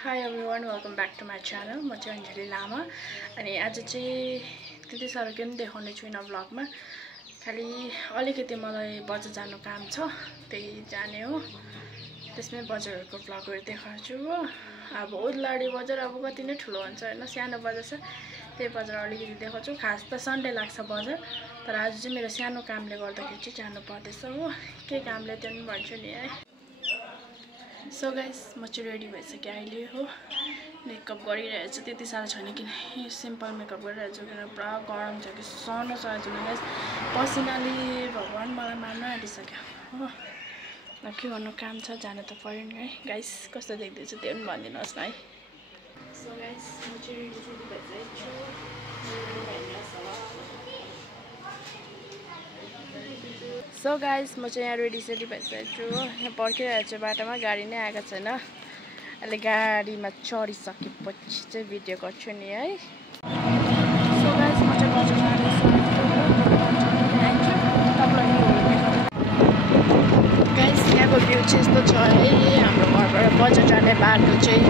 Hi everyone, welcome back to my channel. म चाहिँ अन्जली लामा अनि आज चाहिँ त्यति साह्रो केही पनि देखाउने छुइनँ भ्लगमा। खाली अलिकति मलाई बजार जानु काम छ, त्यही जाने हो। त्यसमै बजारहरुको भ्लगहरु देखाउँछु हो। अब ओदलाडी बजार अब कति नै ठुलो हुन्छ हैन, सानो बजार छ। त्यही बजार अलिकति देखाउँछु। खास त सन्डे लाग्छ बजार, तर आज चाहिँ मेरो सानो कामले गर्दाखेरि चाहिँ जानु पर्दैछ हो। के कामले त्यो पनि भन्छु नि है। सो गाइस, म चाहिँ रेडी भइसकेँ अहिले हो। मेकअप गरिरहेको छु, त्यति साह्रो छैन किन सिम्पल मेकअप गरिरहेको छु किन पुरा गरम छ कि सहन सकेको छैन गाइस। पसिनाले भगवान मलाई मार्न आँटिसक्यो हो। ल के गर्नु, काम छ, जानु त पर्यो नि है। गाइस कस्तो देख्दैछु त्यो पनि भनिदिनुहोस् न है। सो गाइस, म चाहिँ रेडी भइसकेको छु। सो गाइस, म चाहिँ यहाँ रेडी भइसकेको छु हो। यहाँ पर्खिरहेको छु, बाटोमा गाडी नै आएको छैन। अहिले गाडीमा चढिसकेपछि चाहिँ भिडियो गर्छु नि है। सो गाइस, म चाहिँ बजार जाँदैछु। गाइस यहाँको भ्यू चाहिँ यस्तो छ है, हाम्रो घरबाट बजार जाने बाटो चाहिँ।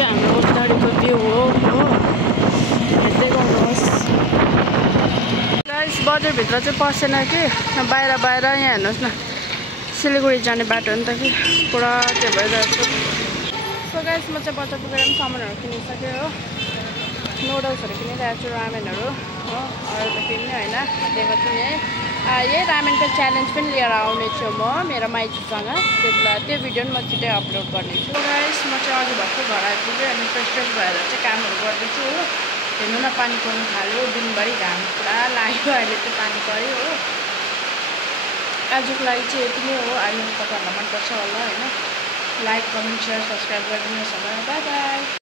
हाम्रो ओदलाडीको भ्यू हो हेर्दै गर्नुहोस् गाइस। बजारभित्र चाहिँ पसेन कि बाहिर यहाँ हेर्नुहोस् न, सिलगढी जाने बाटो हो नि त कि पुरा त्यो भइरहेको छ। सो गाइस, म चाहिँ बजार पुगेर पनि सामानहरू किनिसकेँ हो। नुडल्सहरू किनिरहेको छु, रामेनहरू हो। अरू त किन्ने होइन, दिएको छु नि है। यही रामेनको च्यालेन्ज पनि लिएर आउनेछु म मेरो माइतीसँग। त्यो भिडियो पनि म छिटै अपलोड गर्नेछु। गाइस, म चाहिँ अघि भर्खर घर आइपुगेँ अनि फ्रेस भएर चाहिँ कामहरू गर्दैछु हो। हेर्नु न, पानी पर्नु थाल्यो, दिनभरि घाम पुरा लाग्यो, अहिले चाहिँ पानी पर्यो हो। आजको लागि चाहिँ यति नै हो। अहिले तपाईँहरूलाई मनपर्छ होला होइन। लाइक, कमेन्ट, सेयर, सब्सक्राइब गरिदिनुहोस् होला। By by.